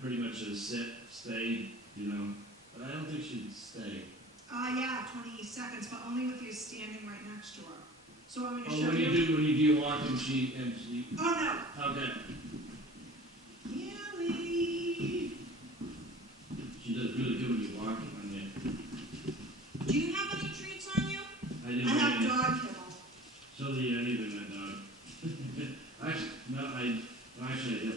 pretty much just sit, stay, you know, but I don't think she'd stay. Yeah, 20 seconds, but only if you're standing right next to her. So I'm going to Oh, show when you do a walk and she, Oh, no. okay. Kelly. She does really good when you walk on there. Do you have any treats on you? I didn't I have any. dog kibble. So do you, anything, that dog. Actually, no, actually I do.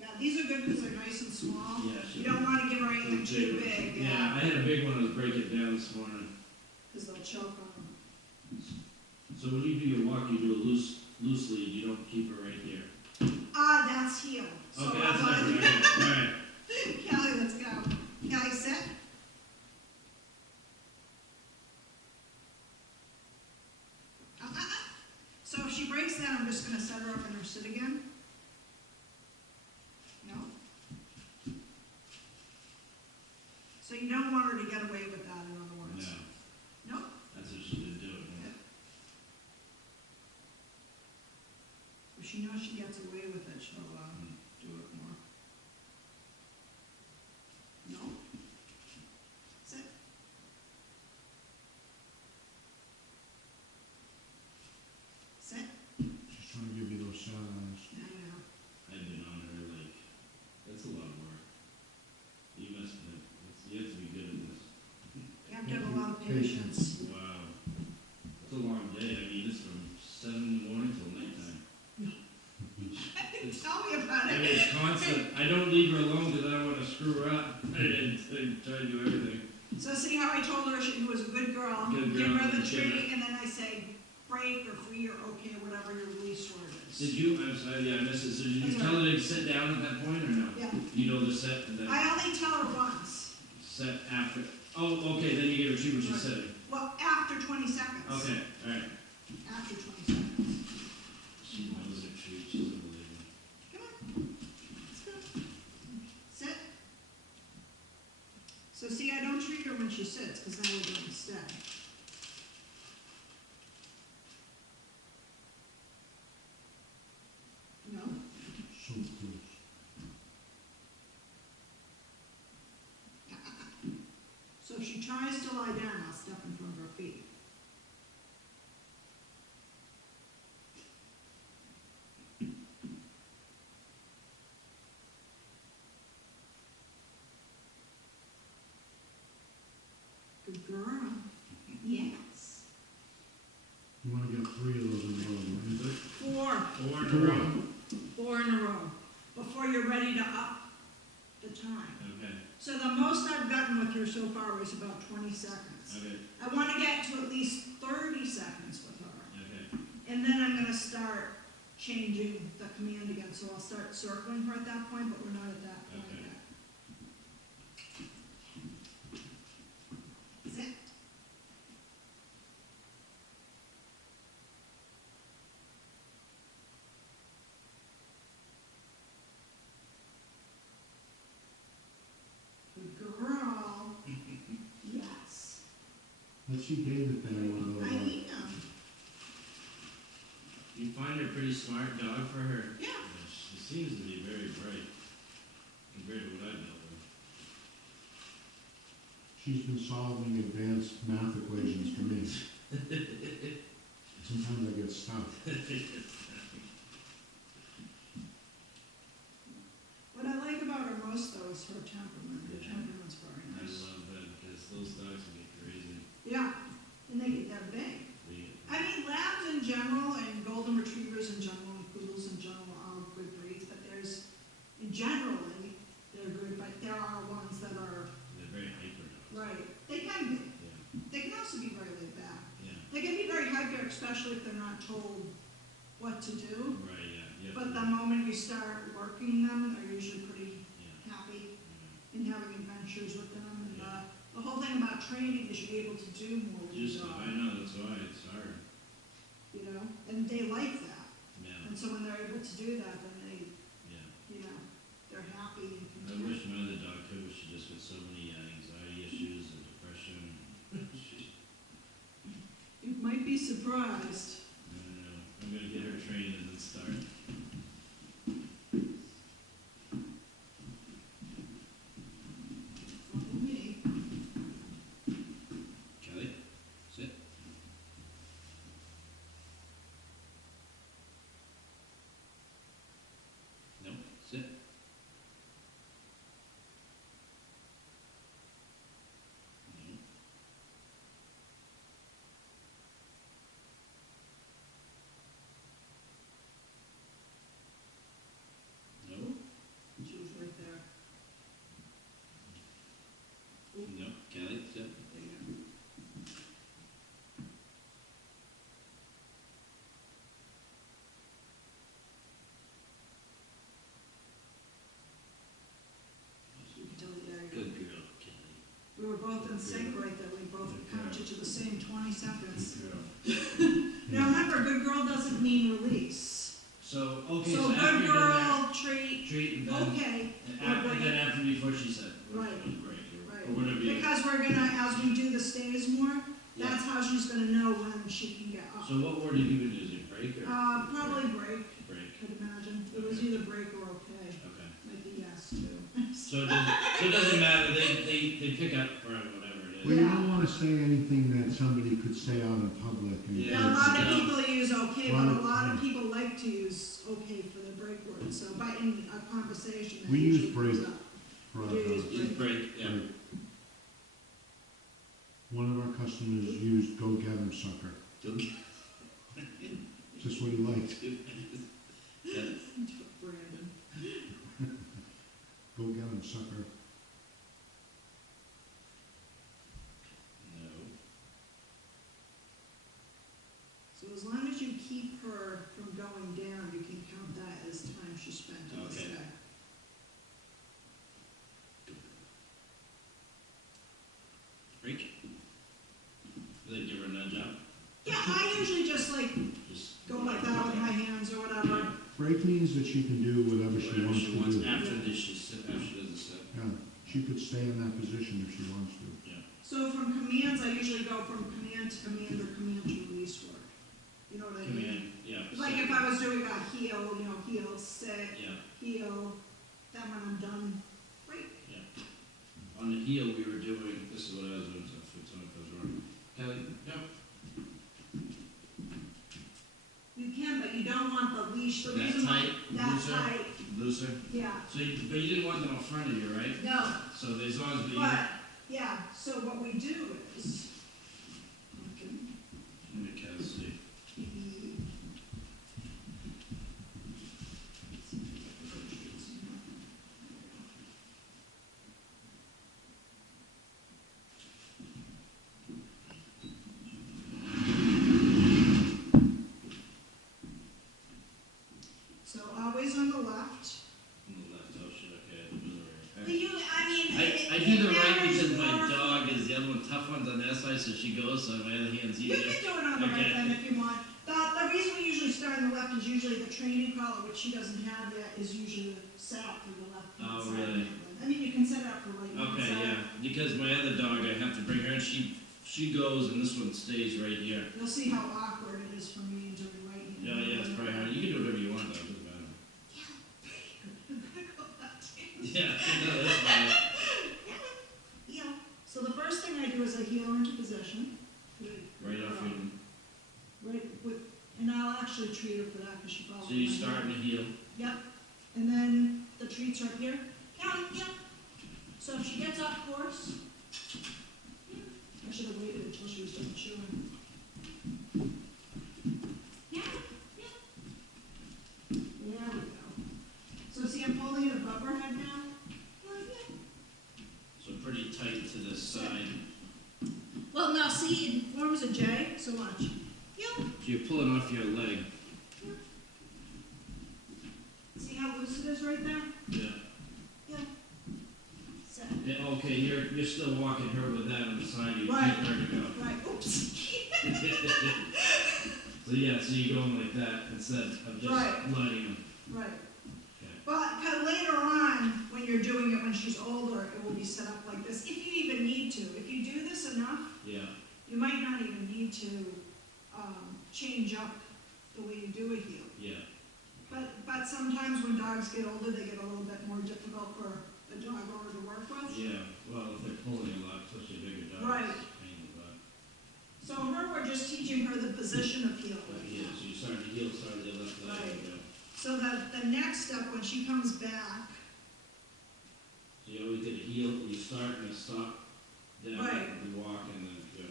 Yeah, these are good because they're nice and small. Yeah, you don't want to give her anything too big. Yeah, I had a big one. I was breaking it down this morning. Because they'll choke on them. So when you do your walk, you do it loosely. You don't keep her right here. That's heel. So okay, that's different. Okay. All right. Kelly, let's go. Kelly, sit. So if she breaks that, I'm just going to set her up in her sit again. No. So you don't want her to get away with that, in other words. No. Nope. That's what she did do it. Yep. If she knows she gets away with it, she'll do it more. No. Sit. Sit. She's trying to give you those side eyes. I know. I've been on her like, that's a lot of work. You have to be good at this. You have to have a lot of patience. Wow. It's a long day. I mean, it's from 7 in the morning till nighttime. Tell me about I it. mean, it's constant. I don't leave her alone because I don't want to screw her up. I try to do everything. So see how I told her she was a good girl, Good give girl, her the give her- treat, and then I say break or free or okay, whatever your release word is. Did you, I'm sorry, yeah, I missed it. So did you That's tell right. her to sit down at that point or no? Yeah. You know the set and then I only tell her once. set after. Oh, okay, then you give her treat when she's Right. sitting. Well, after 20 seconds. Okay, alright. After 20 seconds. She knows her treat. She's unbelievable. Come on. Let's go. Sit. So see, I don't treat her when she sits, because then we're going to stay. No? So close. So if she tries to lie down, I'll step in front of her feet. Good girl. Yes. You want to get 3 of those in a row, don't you? 4. 4 in a row. 4 in a row. Before you're ready to up the time. Okay, So the most I've gotten with her so far is about 20 seconds. okay, I want to get to at least 30 seconds with her. okay. And then I'm going to start changing the command again. So I'll start circling her at that point, but we're not at that point Okay. yet. Sit. Good girl. Yes. Let's see David there one of I those. need them. You find her a pretty smart dog for her? Yeah. She seems to be very bright compared to what I've dealt with. She's been solving advanced math equations for me. Sometimes I get stuck. What I like about her most, though, is her temperament. Her temperament's very I nice. love that because those dogs can get crazy. Yeah, and they get that big. I mean, labs in general, and golden retrievers in general, and poodles in general are all good breeds, but there's, generally, they're good, but there are ones that are, They're very hyper dogs. right, they can be. Yeah, They can also be very laid back. yeah. They can be very hyper, especially if they're not told what to do, Right, yeah. You have but to- the moment you start working them, they're usually pretty Yeah. happy yeah. and having adventures with them. And the whole thing about training is you're able to do more with Just, the dog, I know, that's why it's hard. you know, and they like that. Yeah, And so when they're able to do that, then they, yeah. you know, they're happy and I content. wish my other dog could, but she just got so many anxiety issues and depression. She, You might be surprised. start. Follow me. Kelly, sit. No, sit. No. No. She was right there. No. Kelly, sit. There you go. You can tell the dagger. Good girl, Kelly. We were both in sync right there. We both counted to the same 20 seconds. Good girl. Now remember, good girl doesn't mean release. So, okay, So so after good you're done girl, treat, there, treat and then, okay, and then after before she said, Right. break, right. or whatever you. Because we're gonna, as we do the stays more, Yeah. that's how she's gonna know when she can get up. So what word have you been using, break or? Probably break, Break, I'd imagine. It was either break or okay. okay. Might be yes too. So it doesn't matter, they pick up for whatever it Well, is. you don't wanna say anything that somebody could say out in public and. Yeah. Now, a lot of Yeah. people use okay, but Well, a lot of people like to use okay for their break word. So by in a conversation, that We use usually comes break. up. For our You use house. Just break, yeah. Right. One of our customers used go get 'em sucker, just what he liked, Yeah. Brandon. go get 'em sucker. No. So as long as you keep her from going down, you can count that as time she spent on the Okay. stay. Break. Do they give her a nudge up? Yeah, I usually just like Just. go like that with my hands or whatever. Break means that she can do whatever she Whatever wants she to wants do. after this, after she does the step. Yeah, she could stay in that position if she wants to. Yeah. So from commands, I usually go from command to command or command to release work. You know what I mean? Command, yeah. Like if I was doing a heel, you know, heel, sit, Yeah, heel, then when I'm done, break. yeah. On the heel, we were doing, this is what I was doing, so if it goes wrong. Kelly, no. You can, but you don't want the leash, the That reason why, tight, that looser? tight, Looser. yeah. So, but you didn't want them in front of you, right? No, So as long as we. but, yeah, so what we do is, okay, Let me kind of see. so always on the left. On the left, oh shit, okay, I do the right. I mean, I it do the right matters because my more- dog is the other one, tough one's on that side, so she goes, so my other hand's You easier. can do it on the right Okay. then if you want. The reason we usually start on the left is usually the training collar, which she doesn't have yet, is usually set up for the left hand Oh, side. really? I mean, you can set it up for right hand Okay, side. yeah, because my other dog, I have to bring her, and she goes, and this one stays right here. You'll see how awkward it is for me doing right hand. Yeah, yeah, it's probably hard, you can do whatever you want though, it doesn't matter. Yeah, no, that's fine. Yeah. So the first thing I do is I heel her into position. Right off your, Right with, and I'll actually treat her for that because she follows so you my start in hand. the heel. Yep. And then the treats right here. Callie, yep. So if she gets off course, I should have waited until she was done chewing. Yeah, yeah. There we go. So see, I'm holding it above her head now. Yeah. So pretty tight to this side. Well, now see, it forms a J, so watch. Yep. So you're pulling off your leg. See how loose it is right there? Yeah. Yep. Set. Yeah, okay, you're still walking her with that on the side, you Right. keep her to go. Right, oops. So yeah, so you're going like that instead of just Right. gliding them. Right. Okay. But later on, when you're doing it when she's older, it will be set up like this, if you even need to. If you do this enough, Yeah, you might not even need to change up the way you do a heel. yeah. But sometimes when dogs get older, they get a little bit more difficult for a dog owner to work with. Yeah, well, if they're pulling a lot, especially bigger dogs. Right. It's a pain in the butt. So we're just teaching her the position of heel. But yeah, so you start the heel, start the left leg, Right. you know. So the next step, when she comes back, So you always get a heel, you start and a stop, then Right. you walk and then go.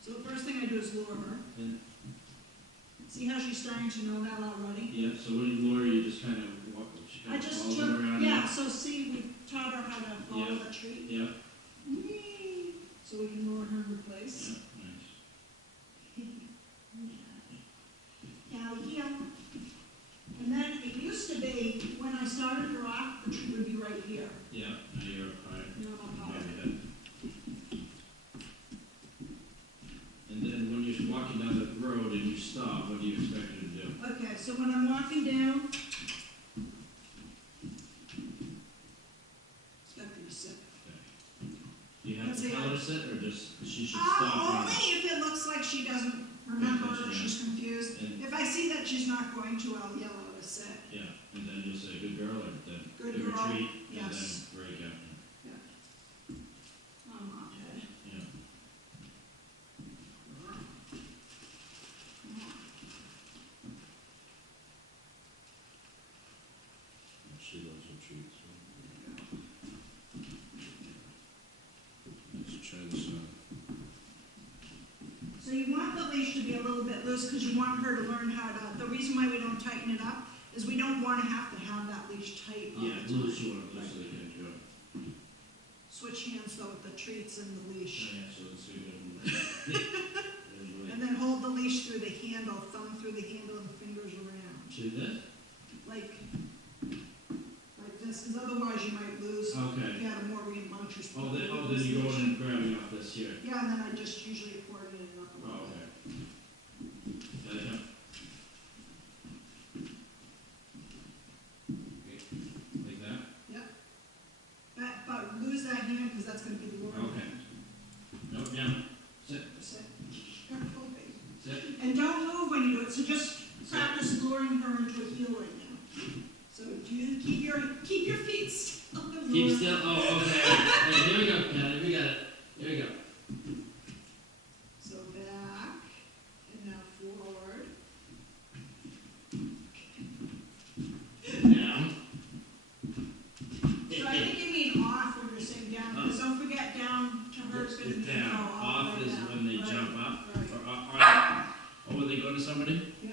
so the first thing I do is lure her. And, See how she's starting to know that already? yeah, so when you lure, you just kind of walk, she I kind of just follows took, around. yeah, so see, we taught her how to follow Yeah. the treat. Yeah, Whee! So we can lure her in place. yeah, nice. Now heel. And then it used to be, when I started her off, the treat would be right here. Yeah, now you're up high. You know, up high. Maybe that. And then when you're walking down the road and you stop, what do you expect her to do? Okay, so when I'm walking down, expect her to sit. Do you have Let's to see. tell her to sit, or just, she should stop? Only if it looks like she doesn't remember or she's confused. And, If I see that she's not going to, I'll yell at her to sit. yeah, and then you'll say, good girl, or then Good give her girl, treat, and yes. then break out. Off head. Yeah. She loves her treats. Let's try this on. So you want the leash to be a little bit loose because you want her to learn how to, the reason why we don't tighten it up is we don't want to have that leash tight all Yeah, the time. loose, you want it loose so they can enjoy it. Switch hands though with the treats and the leash. Yeah, so let's see what And then hold the leash through the handle, thumb through the handle and fingers around. Do this? Like this, because otherwise you might lose. Okay. If you had a more lunch or Oh, then you go in and grabbing off this here. Yeah, and then I just usually coordinate it up a little Oh, bit. okay. Got it, yeah. Okay. Like that? But lose that hand because that's going to be the luring Okay. hand. Nope, down. Sit. Sit. Careful, baby. Sit. And don't move when you do it. So just practice luring her into a heel right now. So do you keep your feet still. and Keep lure. still. Oh, okay. Hey, here we go. Yeah, we got it. Here we go. So back and now forward. Down. So I think you mean off when you're saying down, because don't forget down to her is going to be Down. no, all Off the way is down. when they Right, jump up. Right. Or up. Oh, when they go to somebody? Yeah.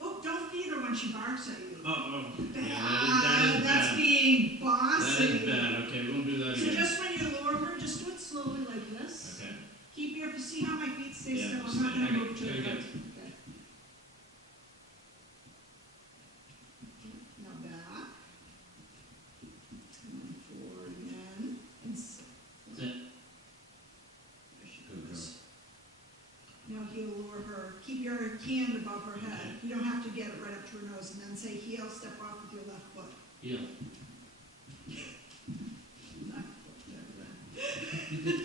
Oh, don't feed her when she barks at you. Oh. Bad. Yeah, that is That's bad. being bossy. That is bad. Okay, we won't do that So again. just when you lure her, just do it slowly like this. Okay. Keep your, see how my feet stay Yeah, still? I'm stay. not going to Okay, move too very much. good. Okay. Now back. Come forward again. And sit. Sit. There she Good goes. Now heel lure her. Keep your hand above her head. You don't have to get it right up to her nose. And then say heel, step off with your left foot. Heel. Left foot. There, there.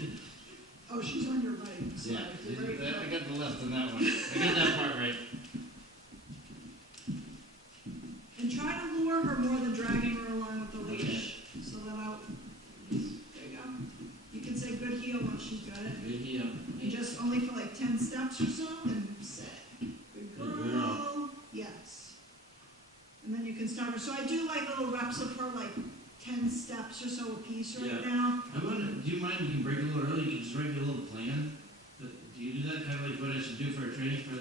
Oh, she's on your right. Sorry. You're very I quick. got the left on that one. I got that part right. And try to lure her more than dragging her along with the leash. So that out. There you go. You can say good heel once she's got it. Good heel. And just only for like 10 steps or so, and sit. Good Good girl. girl. Yes. And then you can start her. So I do like little reps of her, like 10 steps or so a piece right Yeah. now. I wonder, do you mind, you can break a little early, you can just write me a little plan? But do you do that, kind of like what I should do for a training for a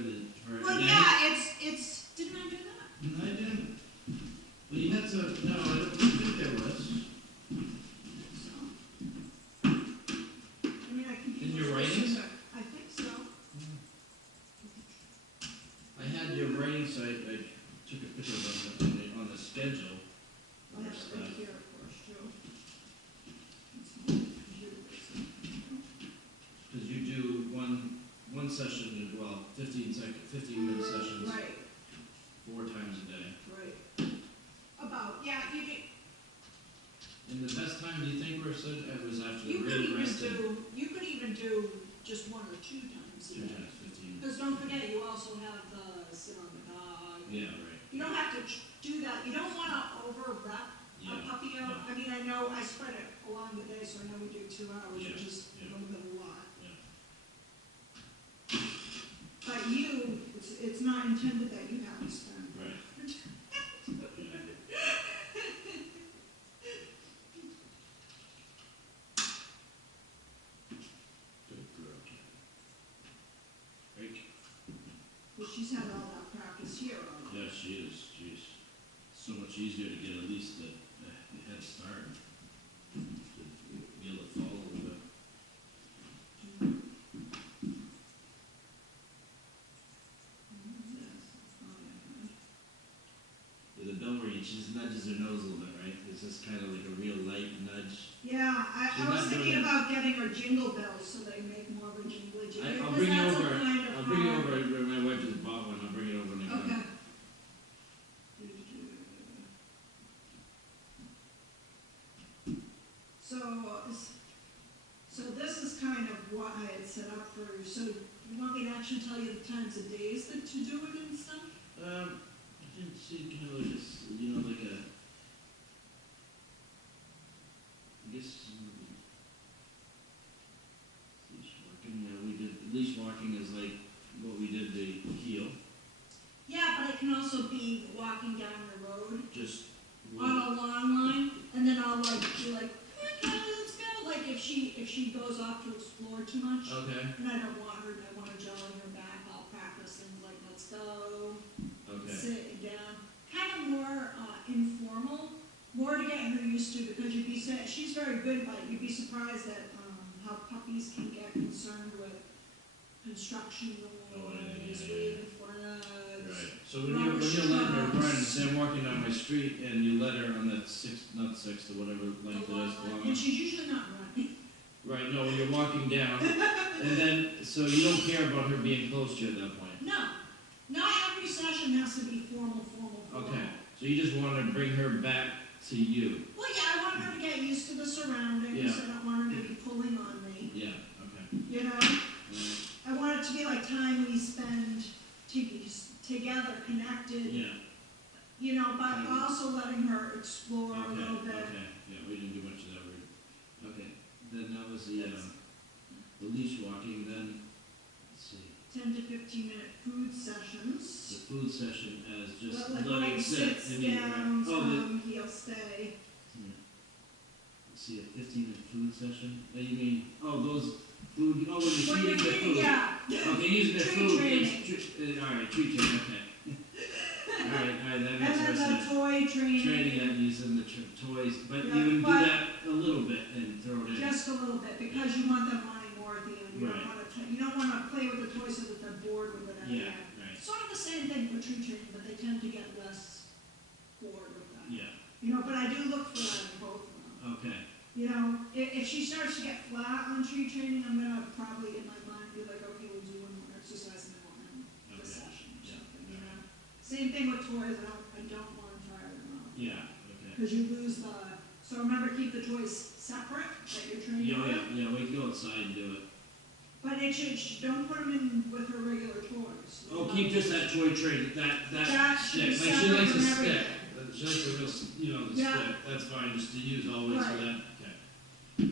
Well, day? yeah, it's, didn't I do that? No, I didn't. Well, you had some, no, I don't think there was. So. I mean, I can keep In it your writings? specific. I think so. I had your writing site, I took a picture of it on the schedule. I have it Stuff. right here, of course, too. It's my computer, so. Because you do one session, well, 15-minute sessions, Right, 4 times a day. right. About, yeah, And the best time, do you think, where it was after the you could really even rested? do just 1 or 2 times a 2 day. times 15. Because don't forget, you also have the sit on the dog. Yeah, right. You don't have to do that, you don't wanna over-rep a Yeah, puppy out. I mean, I know I spread it along the day, so I know we do 2 hours, Yeah, which is a yeah. little bit a lot. yeah, But you, it's not intended that you have to spend. right. Yeah. Good girl, Jen. Right? Well, she's had all that practice here already. Yeah, she is, she's so much easier to get at least the head start. To be able to follow a little bit. Yeah, the bell ring, she just nudges her nose a little bit, right? It's just kind of like a real light nudge. Yeah, She's I was not thinking doing- about getting her jingle bells so they make more of a jingly jingle. I'll because bring it that's a over, kind of I'll bring it hard- over, my wife just bought one, I'll bring it over when I come. Okay. So, so this is kind of what I had set up for you. So you want me to actually tell you the times of days that you do it and stuff? I didn't see kind of like a, you know, like a, I guess, leash walking, yeah, we did, leash walking is like what we did the heel, Yeah, but it can also be walking down the road just. on a long line, and then I'll like be like, okay, let's go. Like if she goes off to explore too much, Okay, and I don't want her, I want to jelly her back. I'll practice things like let's go, okay, sit down, kind of more informal, more to get her used to because she's very good, but you'd be surprised at how puppies can get concerned with construction Oh, noise, yeah. waving flags. right. So when you're letting her run, say I'm walking down my street and you let her on that not sixth or whatever length it is, long. And she's usually not running. Right, no, when you're walking down, and then, so you don't care about her being close to you at that point? No, not every session has to be formal. Okay, so you just want to bring her back to you? Well, yeah, I want her to get used to the surroundings. Yeah. I don't want her to be pulling on me. Yeah, okay. You know, I want it to be like time we spend together, connected. Yeah. You know, but also letting her explore a Okay, little bit. okay, yeah, we didn't do much of that, okay, then that was the leash walking, then, let's see, 10 to 15 minute food sessions. the food session as just Like letting sit, sits I mean, down, oh, he'll stay. let's see, a 15-minute food session, you mean, oh, those food, oh, when When you're you're feeding the feeding, food. yeah. Okay, using their Treat food, training. all right, treat training, okay. Alright, that And makes then more the sense. toy training. Training and using the toys, but Yeah, you would do but- that a little bit and throw it in. Just a little bit, because you want them wanting more at the end. You Right. don't wanna play with the toys so that they're bored with it at the Yeah, end. right, Sort of the same thing for tree training, but they tend to get less bored with that. yeah, You know, but I do look for that in both of them. okay, You know, if she starts to get flat on tree training, I'm gonna probably in my mind be like, okay, we'll do one more exercise and then we'll end the Okay. session or Yeah. something, you know? Same thing with toys, I don't wanna tire them out. yeah, okay. Because you lose so remember, keep the toys separate that you're training Yeah, with. yeah, we can go outside and do it. But don't put them in with her regular toys. Oh, keep just that toy train, that That stick, should be like she separate likes a from stick. everything. She likes a real, you know, the Yeah. stick, that's fine, just to use always for Right. that, okay.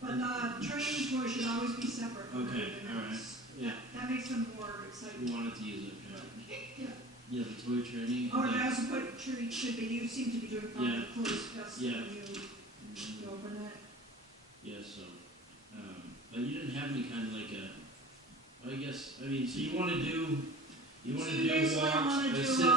But the training toys should always be separate from Okay, everything all right. else. Yeah. That makes them more exciting. We wanted to use it, okay. Yeah. Yeah, the toy training. Oh, and I also put should be, you seem to be doing fine Yeah. with closed fists Yeah. when you open it. Yeah, so, but you didn't have any kind of like a, I guess, I mean, so you wanna do So you basically walks, wanna do, sit